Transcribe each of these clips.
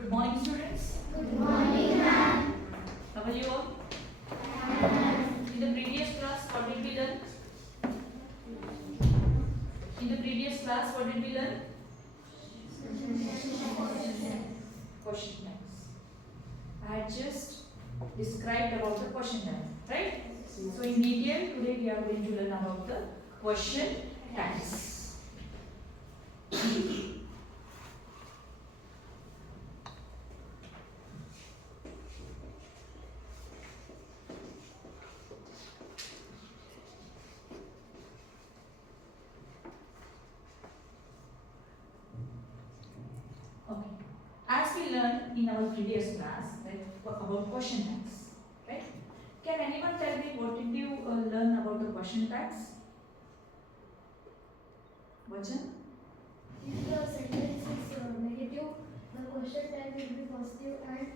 Good morning, students. Good morning, ma'am. How are you all? In the previous class, what did we learn? In the previous class, what did we learn? Question tags. I had just described about the question tag, right? So in detail, today we are going to learn about the question tags. Okay. As we learned in our previous class, right, about question tags, right? Can anyone tell me what did you learn about the question tags? Vajan? If the sentence is negative, the question tag will be positive, and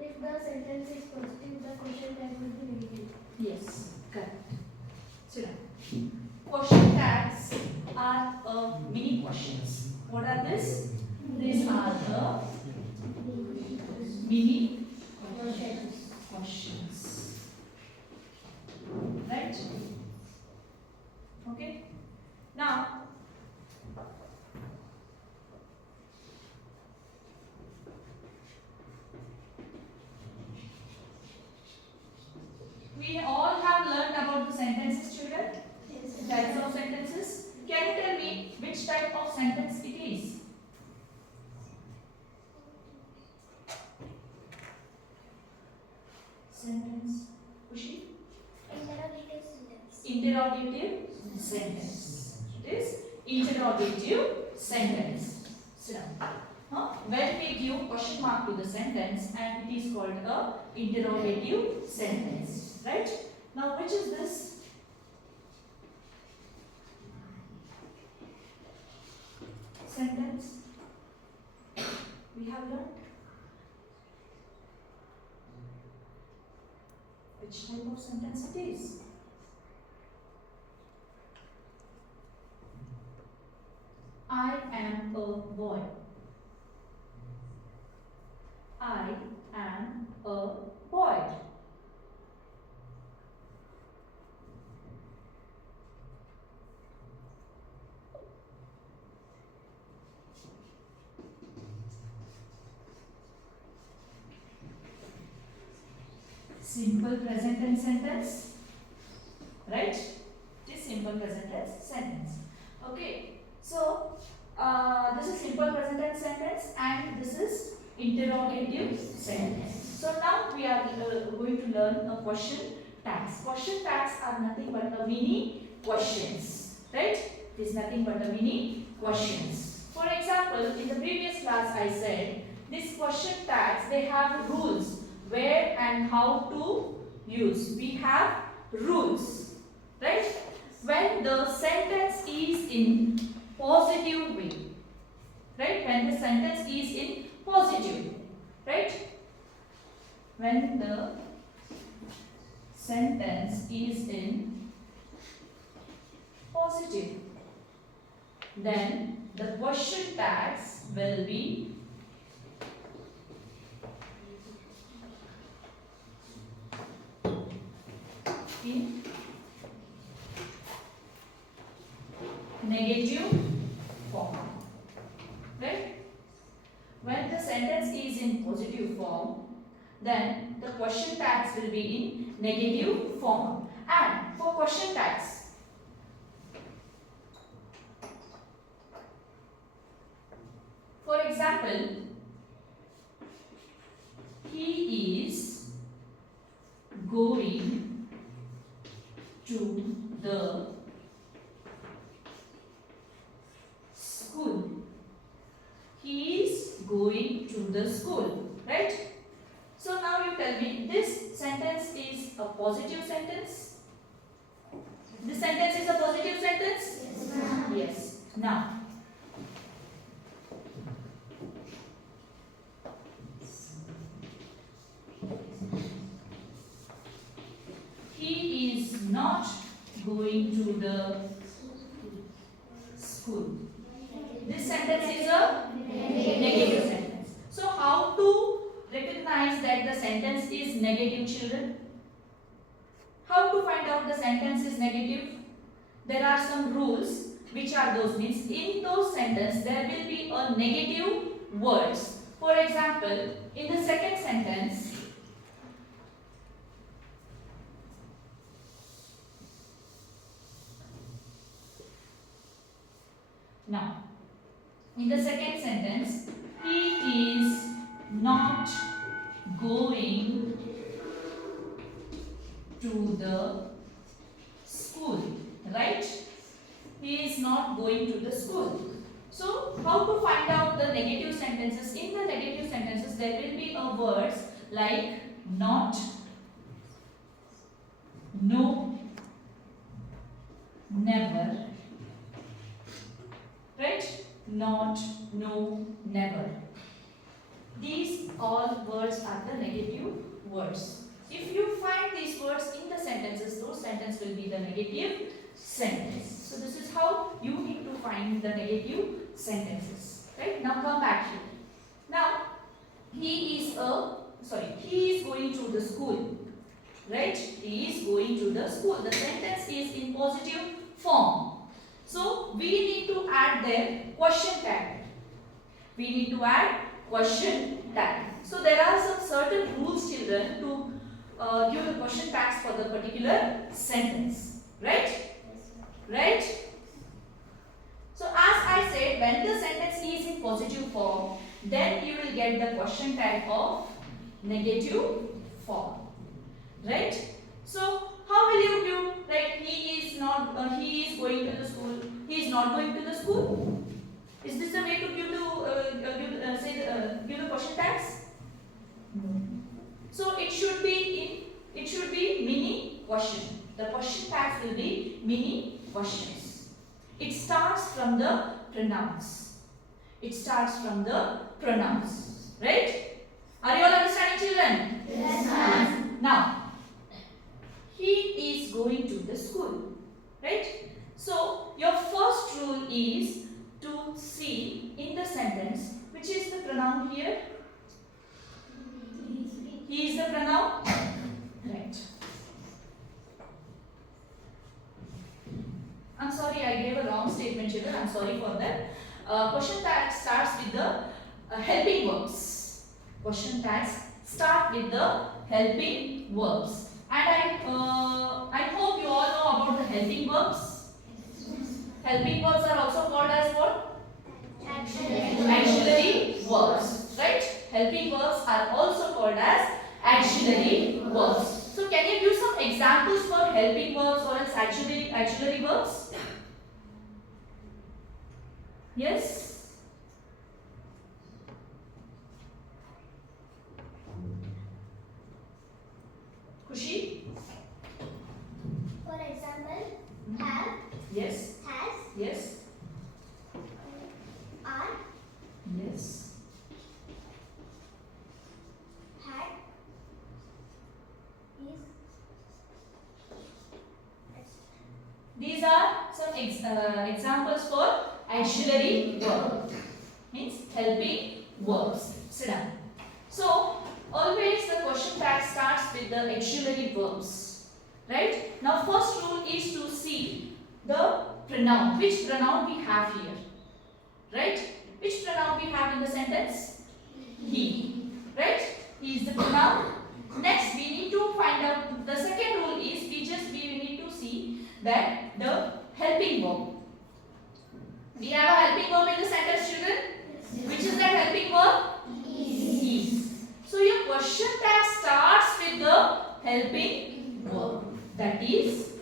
if the sentence is positive, the question tag will be negative. Yes, correct. So now, question tags are mini questions. What are these? These are the mini questions. Right? Okay. Now, we all have learned about the sentences, children. Types of sentences. Can you tell me which type of sentence it is? Sentence. Kushi? Interrogative sentence. Interrogative sentence. It is interrogative sentence. So now, when we give question mark to the sentence, and it is called a interrogative sentence. Right? Now, which is this? Sentence we have learned. Which type of sentence it is? I am a boy. I am a boy. Simple present tense sentence, right? This simple present tense sentence. Okay, so this is simple present tense sentence, and this is interrogative sentence. So now we are going to learn a question tags. Question tags are nothing but a mini questions, right? It is nothing but a mini questions. For example, in the previous class I said these question tags, they have rules. Where and how to use. We have rules, right? When the sentence is in positive way, right? When the sentence is in positive, right? When the sentence is in positive, then the question tags will be in negative form, right? When the sentence is in positive form, then the question tags will be in negative form. And for question tags, for example, he is going to the school. He is going to the school, right? So now you tell me, this sentence is a positive sentence? This sentence is a positive sentence? Yes, ma'am. Yes. Now, he is not going to the school. This sentence is a negative sentence. So how to negative, children? How to find out the sentence is negative? There are some rules. Which are those? Means in those sentences there will be a negative words. For example, in the second sentence, now in the second sentence, he is not going to the school, right? He is not going to the school. So, how to find out the negative sentences? In the negative sentences, there will be a words like not, no, never, right? Not, no, never. These all words are the negative words. If you find these words in the sentences, those sentences will be the negative sentence. So this is how you need to find the negative sentences. Right? Now come back here. Now he is going to the school. Right? He is going to the school. The sentence is in positive form. So we need to add their question tag. We need to add question tag. So there are some certain rules, children, to give the question tags for the particular sentence. Right? Right? So as I said, when the sentence is in positive form, then you will get the question tag of negative form. Right? So how will you give, like, he is going to the school, he is not going to the school? Is this the way to give the question tags? No. So it should be mini question. The question tags will be mini questions. It starts from the pronouns. Right? Are you all understanding, children? Yes, ma'am. Now, he is going to the school. Right? So, your first rule is to see in the sentence which is the pronoun here. He is the pronoun. Right. I'm sorry, I gave a wrong statement, children. I'm sorry for that. Question tag starts with the helping verbs. Question tags start with the helping verbs. And I hope you all know about the helping verbs. Helping verbs are also called as what? Auxiliary verbs. Right? Helping verbs are also called as auxiliary verbs. So can you give some examples for helping verbs or else auxiliary verbs? Yes? Kushi? For example, have, Yes. has, Yes. are, Yes. had, is. These are some examples for auxiliary verb. Means helping verbs. Sit down. So always the question tag starts with the auxiliary verbs. Right? Now first rule is to see the pronoun. Which pronoun we have here? Right? Which pronoun we have in the sentence? He. Right? He is the pronoun. Next we need to find out, the second rule is we need to see that the helping verb. We have a helping verb in the sentence, children. Which is that helping verb? Is. So your question tag starts with the helping verb. That is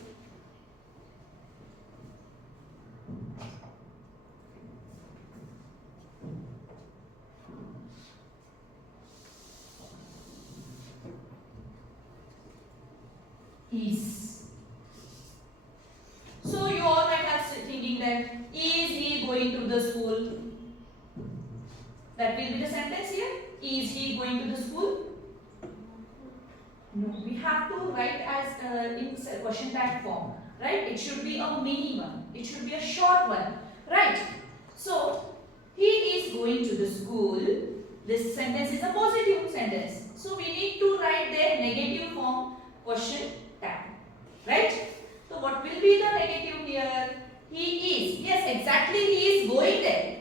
is. So you all might have thinking that is he going to the school? That will be the sentence here. Is he going to the school? No, we have to write as in question tag form. Right? It should be a mini one. It should be a short one. Right? So he is going to the school. This sentence is a positive sentence. So we need to write their negative form question tag. Right? So what will be the negative here? He is. Yes, exactly, he is going there.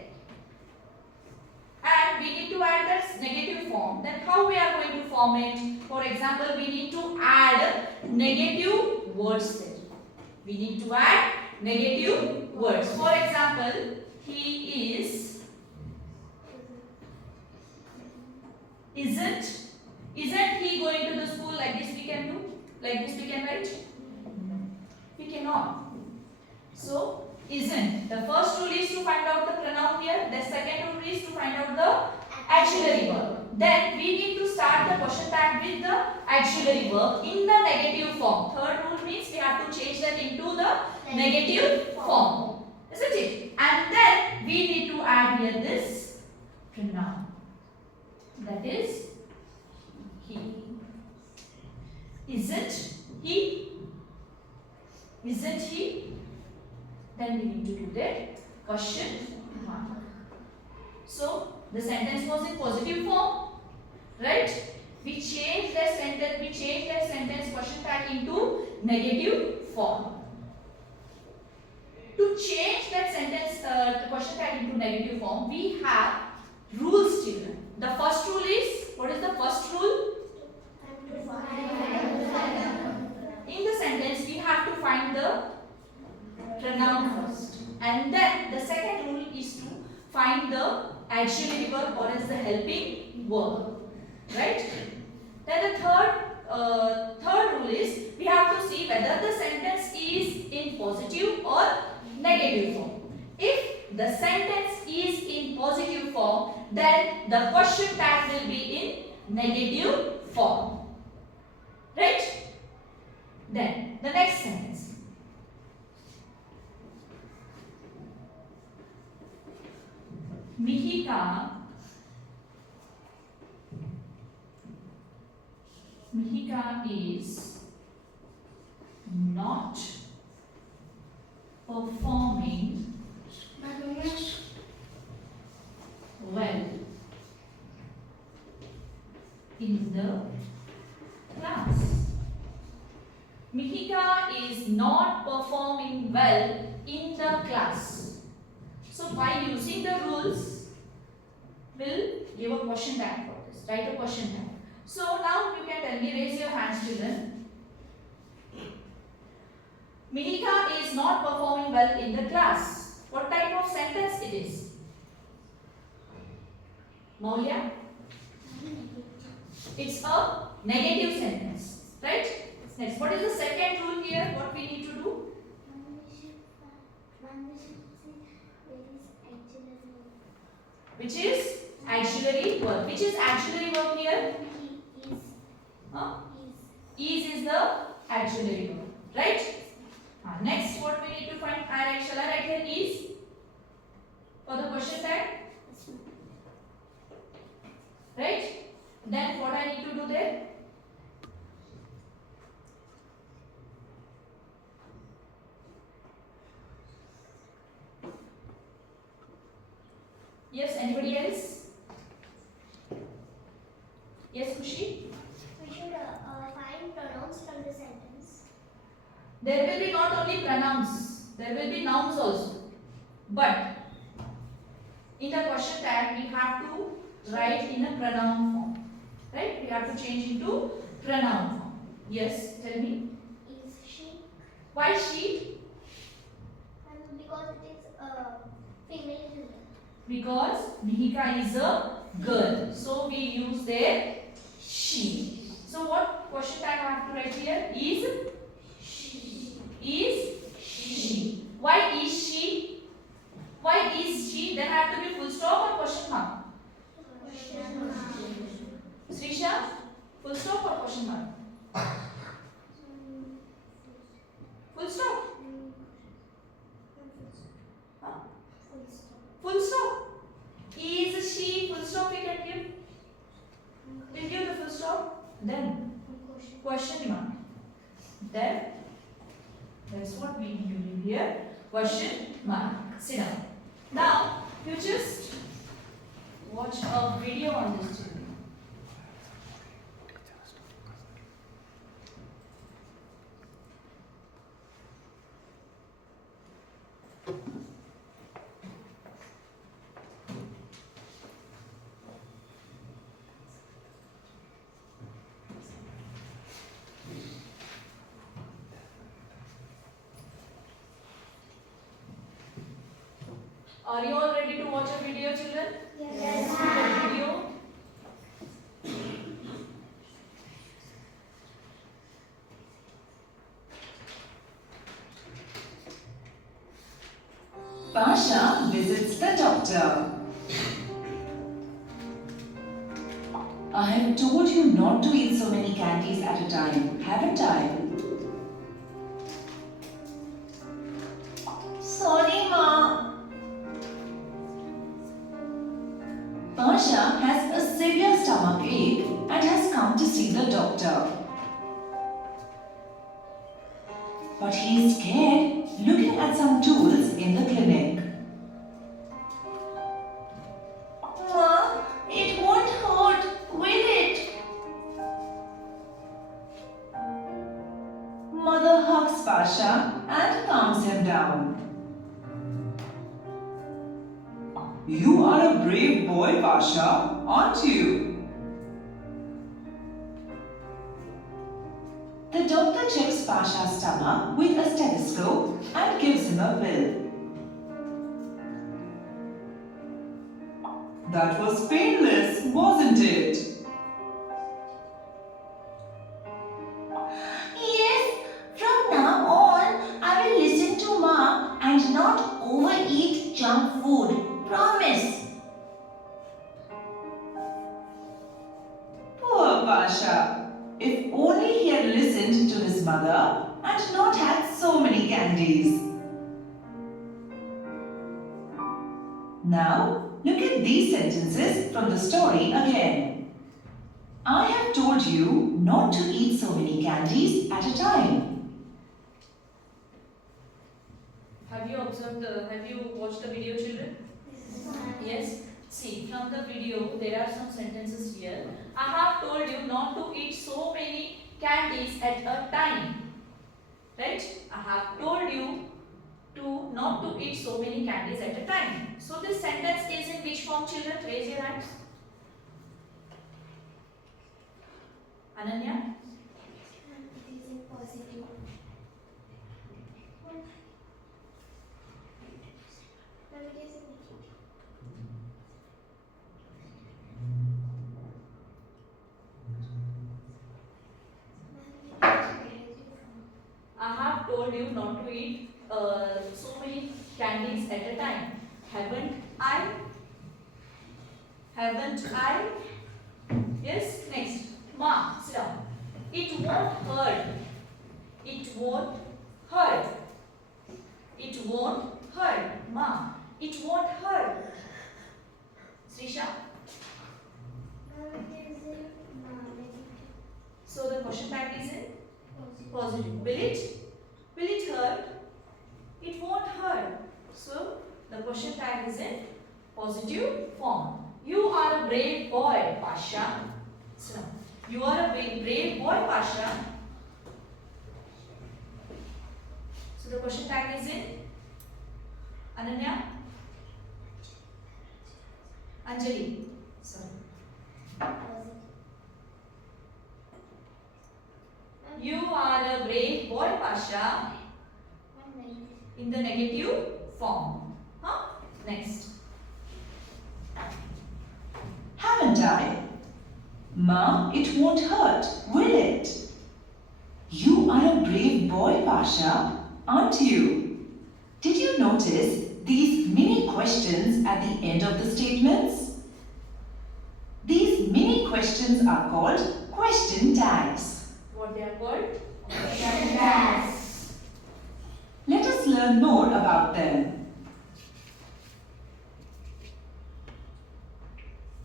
And we need to add that negative form. Then how we are going to form it? For example, we need to add negative words there. We need to add negative words. For example, he is, isn't he going to the school? Like this we can do? Like this we can write? No. We cannot. So, isn't. The first rule is to find out the pronoun here. The second rule is to find out the auxiliary verb. Then we need to start the question tag with the auxiliary verb in the negative form. Third rule means we have to change that into the negative form. Isn't it? And then we need to add here this pronoun. That is he. Isn't he? Isn't he? Then we need to do that question mark. So the sentence was in positive form, right? We changed that sentence question tag into negative form. To change that sentence question tag into negative form, we have rules, children. The first rule is, what is the first rule? In the sentence, we have to find the pronoun first. And then the second rule is to find the auxiliary verb or as the helping verb. Right? Then the third rule is we have to see whether the sentence is in positive or negative form. If the sentence is in positive form, then the question tag will be in negative form. Right? Then the next sentence. Mihika is not performing well in the class. Mihika is not performing well in the class. So by using the rules, we'll give a question tag for this. Write a question tag. So now you can tell me, raise your hands, children. Mihika is not performing well in the class. What type of sentence it is? Maulya? It's a negative sentence, right? Next, what is the second rule here? What we need to do? Which is auxiliary verb. Which is auxiliary verb here? Is the auxiliary verb, right? Next, what we need to find? Shall I write here is for the question tag? Right? Then what I need to do there? Yes, anybody else? Yes, Kushi? We should find pronouns from the sentence. There will be not only pronouns, there will be nouns also. But in the question tag, we have to write in a pronoun form. Right? We have to change into pronoun form. Yes, tell me. Is she? Why she? Because it is a female children. Because Mihika is a girl. So we use there she. So what question tag I have to write here? Is she. Is she. Why is she? Why is she? Then have to be full stop or question mark? Question mark. Srisha, full stop or question mark? Full stop. Huh? Full stop. Is she? Full stop we can give. We'll give the full stop. Then question mark. Then that's what we need to do here. Question mark. Sit down. Now you just watch a video on this children. Are you all ready to watch a video, children? Yes. See the video. Pasha visits the doctor. I have told you not to eat so many candies at a time, haven't I? Sorry, Ma. Pasha has a severe stomach ache and has come to see the doctor. But he is scared looking at some tools in the clinic. Ma, it won't hurt, will it? Mother hugs Pasha and calms him down. You are a brave boy, Pasha, aren't you? The doctor checks Pasha's stomach with a stethoscope and gives him a pill. That was painless, wasn't it? Yes, from now on, I will listen to Ma and not overeat junk food. Promise. Poor Pasha. If only he had listened to his mother and not had so many candies. Now, look at these sentences from the story again. I have told you not to eat so many candies at a time. Have you watched the video, children? Yes. See, from the video, there are some sentences here. I have told you not to eat so many candies at a time. Right? I have told you to not to eat so many candies at a time. So this sentence is in which form, children? Raise your hands. Ananya? It is in positive. Now it is in negative. I have told you not to eat so many candies at a time. Haven't I? Haven't I? Yes, next. Ma, sit down. It won't hurt. It won't hurt. It won't hurt. Ma, it won't hurt. Srisha? Now it is in negative. So the question tag is in Positive. positive. Will it hurt? It won't hurt. So the question tag is in positive form. You are a brave boy, Pasha. So you are a brave boy, Pasha. So the question tag is in Ananya, Anjali. Sorry. Positive. You are a brave boy, Pasha. And negative. In the negative form. Huh? Next. Haven't I? Ma, it won't hurt, will it? You are a brave boy, Pasha, aren't you? Did you notice these mini questions at the end of the statements? These mini questions are called question tags. What they are called? Question tags. Let us learn more about them.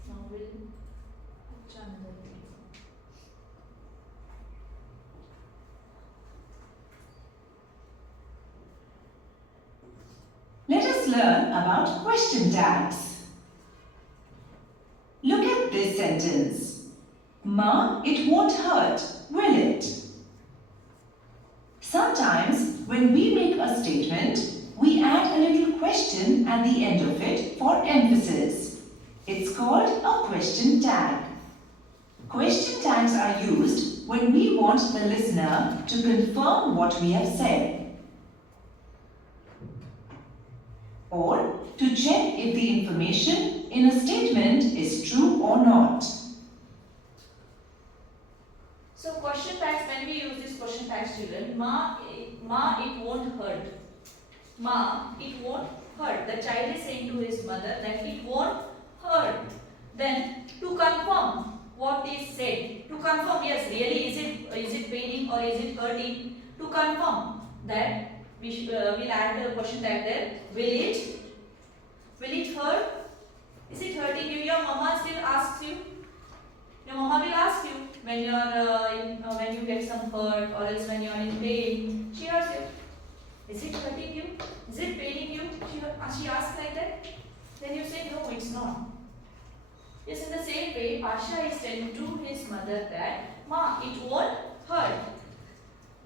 Now we'll watch another video. Let us learn about question tags. Look at this sentence. Ma, it won't hurt, will it? Sometimes when we make a statement, we add a little question at the end of it for emphasis. It's called a question tag. Question tags are used when we want the listener to confirm what we have said. or to check if the information in a statement is true or not. So question tags, when we use this question tags, children, ma, it won't hurt. Ma, it won't hurt. The child is saying to his mother that it won't hurt. Then to confirm what is said, to confirm, yes, really is it paining or is it hurting? To confirm that we'll add the question tag there. Will it hurt? Is it hurting you? Your mama still asks you. Your mama will ask you when you are when you get some hurt or else when you are in pain. She asks you, is it hurting you? Is it paining you? She asks like that. Then you say, no, it's not. Yes, in the same way, Pasha is telling to his mother that, Ma, it won't hurt.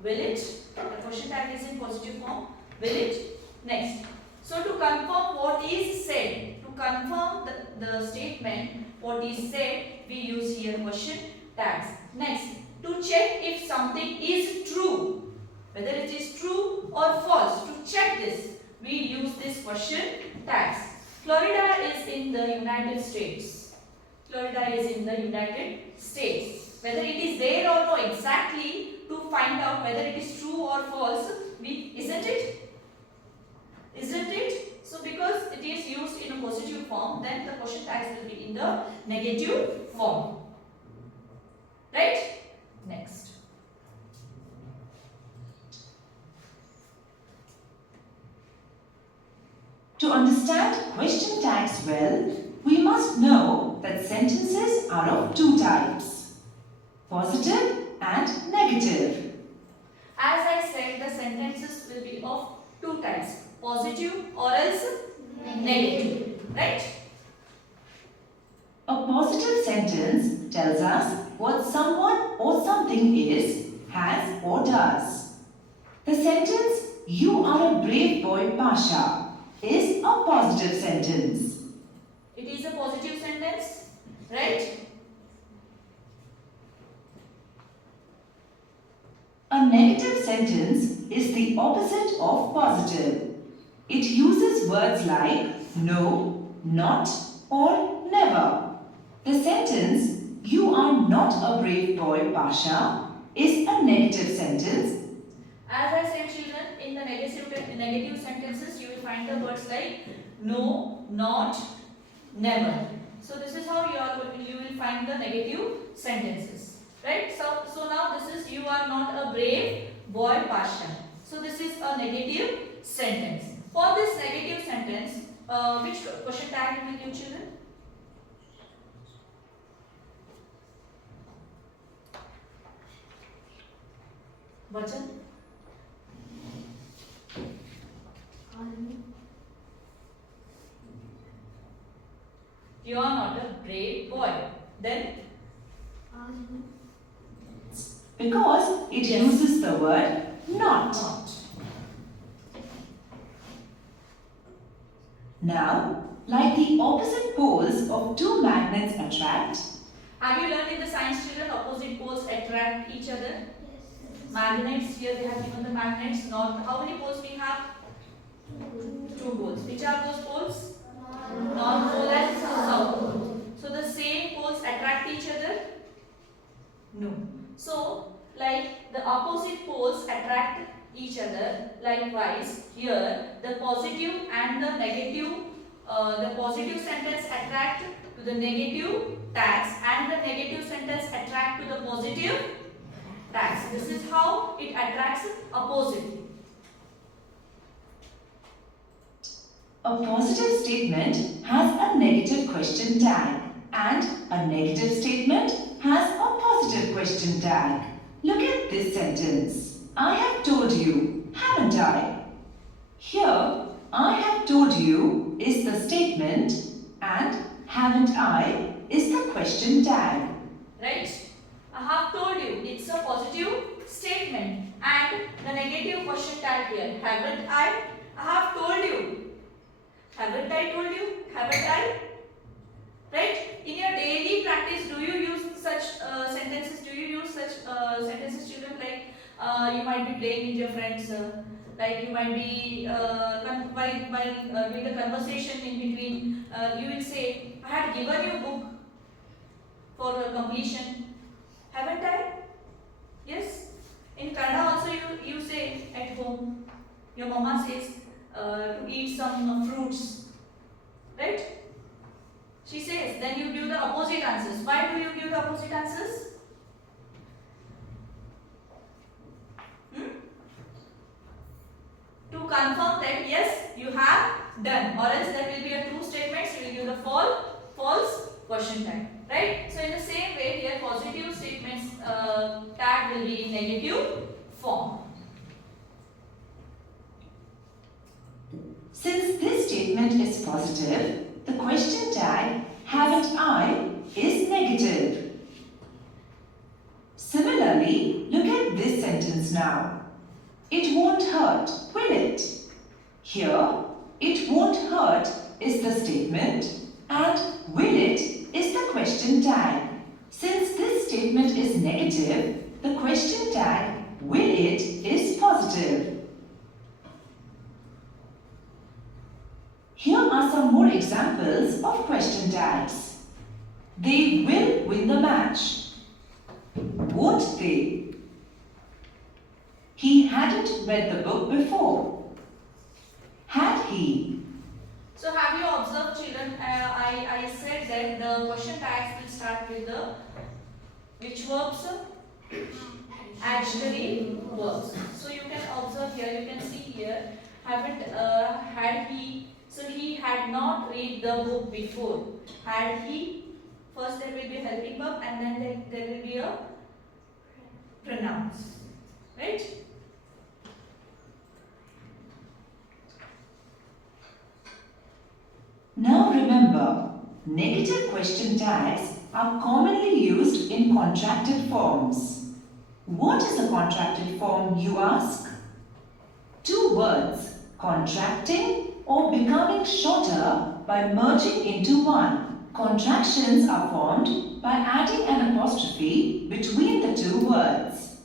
Will it? The question tag is in positive form. Will it? Next. So to confirm what is said, to confirm the statement, what is said, we use here question tags. Next, to check if something is true, whether it is true or false, to check this, we use this question tags. Florida is in the United States. Florida is in the United States. Whether it is there or no, exactly to find out whether it is true or false, isn't it? Isn't it? So because it is used in a positive form, then the question tags will be in the negative form. Right? Next. To understand question tags well, we must know that sentences are of two types, positive and negative. As I said, the sentences will be of two types, positive or else negative. Right? A positive sentence tells us what someone or something is, has or does. The sentence, "You are a brave boy, Pasha," is a positive sentence. It is a positive sentence, right? A negative sentence is the opposite of positive. It uses words like no, not, or never. The sentence, "You are not a brave boy, Pasha," is a negative sentence. As I said, children, in the negative sentences, you will find the words like no, not, never. So this is how you will find the negative sentences, right? So now this is, "You are not a brave boy, Pasha." So this is a negative sentence. For this negative sentence, which question tag you will give, children? Vachan? You are not a brave boy. Then? Because it Yes. uses the word not. Not. Now, like the opposite poles of two magnets attract, Have you learned in the science, children, opposite poles attract each other? Magnets, here they have given the magnets. North. How many poles we have? Two poles. Which are those poles? North pole and south pole. So the same poles attract each other? No. So, like the opposite poles attract each other, likewise here the positive and the negative, the positive sentence attract to the negative tags and the negative sentence attract to the positive tags. This is how it attracts oppositely. a positive statement has a negative question tag and a negative statement has a positive question tag. Look at this sentence. I have told you, haven't I? Here, I have told you is the statement and haven't I is the question tag. Right? I have told you, it's a positive statement and the negative question tag here. Haven't I? I have told you. Haven't I told you? Haven't I? Right? In your daily practice, do you use such sentences? Do you use such sentences, children? Like you might be playing with your friends. like you might be while doing the conversation in between, you will say, I had given you book for completion, haven't I? Yes. In Kannada also you say at home, your mama says to eat some fruits, right? She says, then you give the opposite answers. Why do you give the opposite answers? To confirm that yes, you have done, or else there will be a true statement, so you will give the false question tag, right? So in the same way here, positive statements tag will be in negative form. Since this statement is positive, the question tag haven't I is negative. Similarly, look at this sentence now. It won't hurt, will it? Here, it won't hurt is the statement and will it is the question tag. Since this statement is negative, the question tag will it is positive. Here are some more examples of question tags. They will win the match. Won't they? He hadn't read the book before. Had he? So have you observed, children, I said that the question tags will start with the which verbs? Auxiliary verbs. So you can observe here, you can see here, had he, so he had not read the book before. Had he, first there will be a helping verb and then there will be a pronouns, right? Now remember, negative question tags are commonly used in contracted forms. What is a contracted form, you ask? Two words, contracting or becoming shorter by merging into one. Contractions are formed by adding an apostrophe between the two words.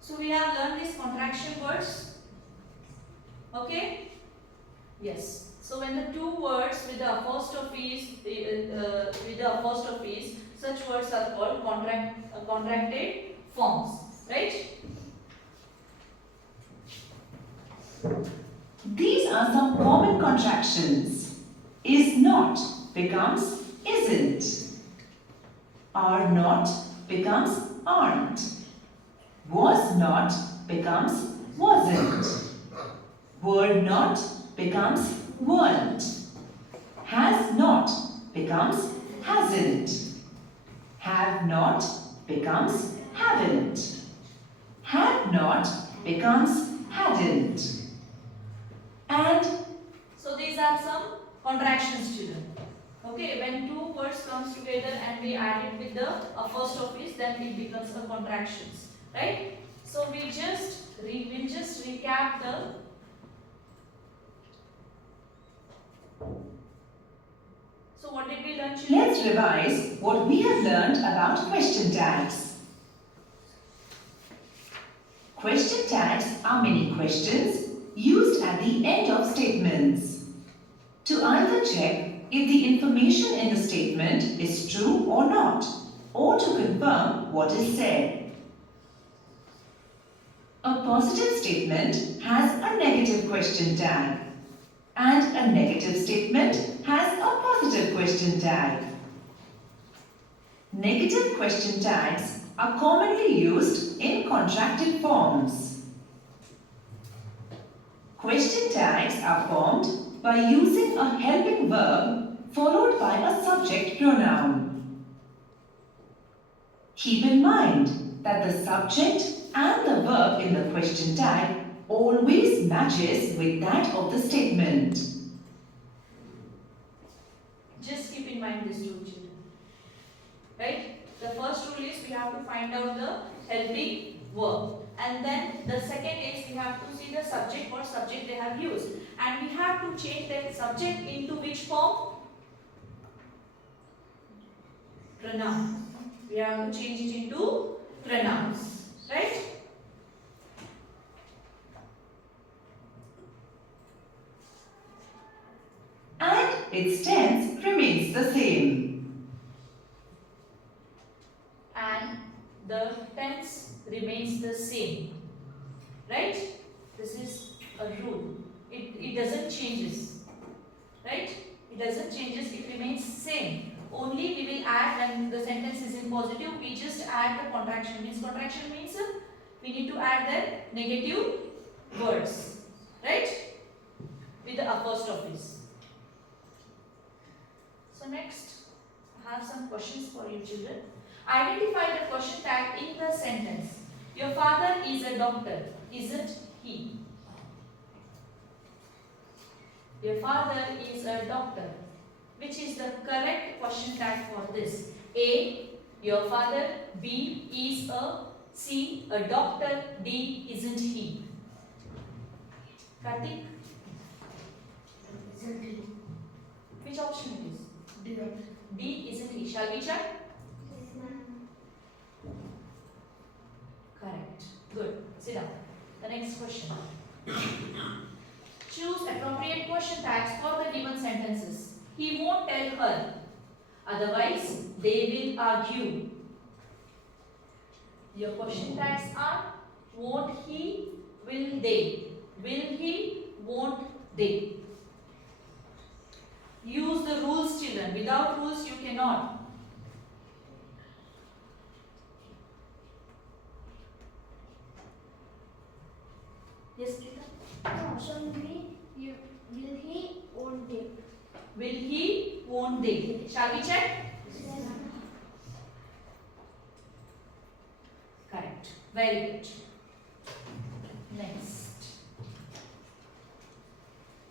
So we have learned these contraction words. Okay? Yes. So when the two words with the apostrophes, such words are called contracted forms, right? These are some common contractions. Is not becomes isn't. Are not becomes aren't. Was not becomes wasn't. Were not becomes weren't. Has not becomes hasn't. Have not becomes haven't. Had not becomes hadn't. And so these are some contractions, children. Okay, when two words comes together and we add it with the apostrophes, then it becomes a contractions, right? So we'll just recap the So what did we learn, children? Let's revise what we have learned about question tags. Question tags are mini questions used at the end of statements to either check if the information in the statement is true or not, or to confirm what is said. A positive statement has a negative question tag, and a negative statement has a positive question tag. Negative question tags are commonly used in contracted forms. Question tags are formed by using a helping verb followed by a subject pronoun. Keep in mind that the subject and the verb in the question tag always matches with that of the statement. Just keep in mind this rule, children. Right? The first rule is we have to find out the helping verb. And then the second is we have to see the subject, what subject they have used. And we have to change that subject into which form? Pronoun. We have to change it into pronouns. Right? its tense remains the same. And the tense remains the same. Right? This is a rule. It doesn't changes. Right? It doesn't changes, it remains same. Only we will add when the sentence is in positive, we just add the contraction. Contraction means we need to add the negative words. Right? With the apostrophes. So next, I have some questions for you children. Identify the question tag in the sentence. Your father is a doctor, isn't he? Your father is a doctor. Which is the correct question tag for this? A. Your father. B. Is a. C. A doctor. D. Isn't he? Kartik? Isn't he? Which option it is? D. D. Isn't he? Shall we check? Yes, ma'am. Correct. Good. Sit down. The next question. Choose appropriate question tags for the given sentences. He won't tell her. Otherwise, they will argue. Your question tags are won't he, will they. Will he, won't they. Use the rules, children. Without rules, you cannot. Yes, Prita? Option B. Will he, won't they? Will he, won't they. Shall we check? Yes, ma'am. Correct. Very good. Next.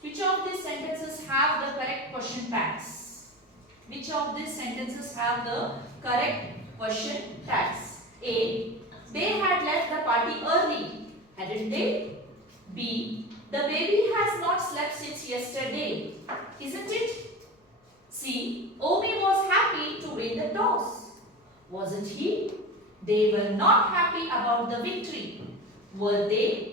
Which of these sentences have the correct question tags? Which of these sentences have the correct question tags? A. They had left the party early, hadn't they? B. The baby has not slept since yesterday, isn't it? C. Omi was happy to win the toss, wasn't he? They were not happy about the victory, were they?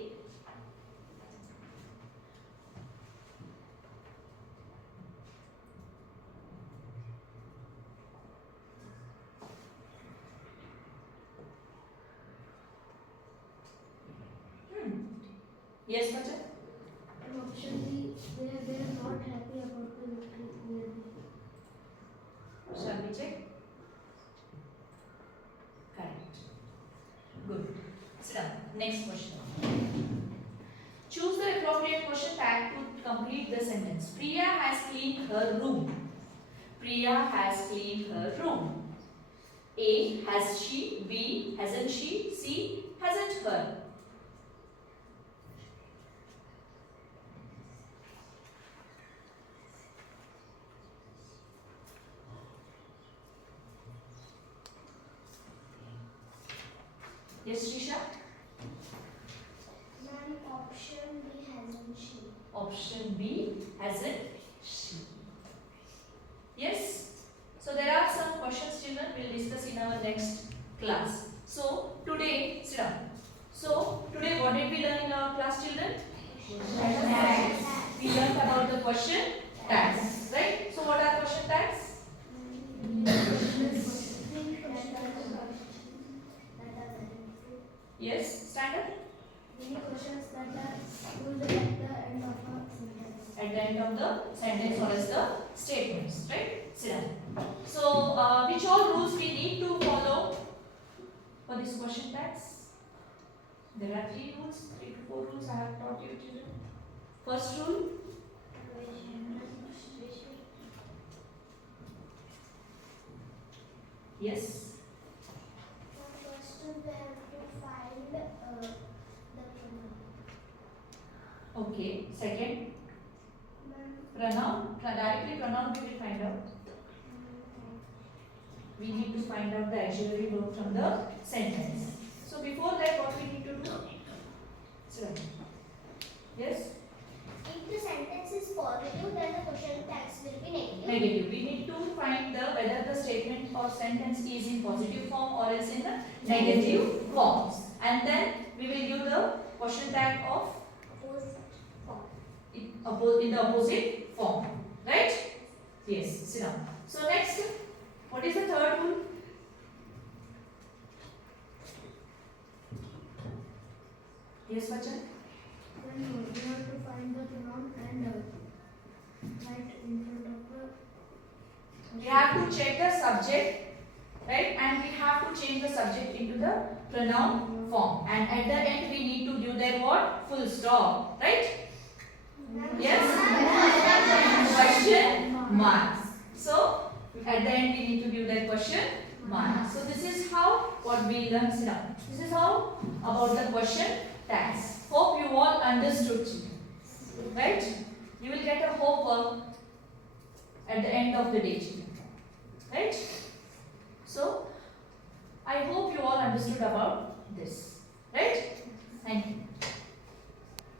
Yes, Bacha? And option D. They are not happy about the victory. Shall we check? Correct. Good. Sit down. Next question. Choose the appropriate question tag to complete the sentence. Priya has cleaned her room. Priya has cleaned her room. A. Has she? B. Hasn't she? C. Hasn't her. Yes, Trisha? Ma'am, option B. Hasn't she? Option B. Hasn't she. Yes? So there are some questions, children, we'll discuss in our next class. So today, sit down. So today what did we learn in our class, children? Tags. We learned about the question tags, right? So what are question tags? Yes, stand up. Many questions that are used at the end of a sentence. At the end of the sentence or as the statements, right? Sit down. So which all rules we need to follow for this question tags? There are 3 rules, 3 to 4 rules I have taught you, children. First rule. Yes. First, we have to find the pronoun. Okay. Second, Ma'am, pronoun. Directly pronoun we will find out. We need to find out the auxiliary verb from the sentence. So before that, what we need to do? Yes? if the sentence is positive, then the question tags will be negative. Negative. We need to find whether the statement or sentence is in positive form or else in the negative forms. And then we will give the question tag of Opposite form. in the opposite form. Right? Yes, sit down. So next, what is the third rule? Yes, Bachchan? Then we have to find the pronoun and write in front of the. We have to check the subject, right? And we have to change the subject into the pronoun form. And at the end, we need to give their what? Full stop, right? Yes? Question mark. So, at the end, we need to give that question mark. So, this is how what we learn. Sit down. This is how about the question tags. Hope you all understood, right? You will get a hope at the end of the day, right? So, I hope you all understood about this.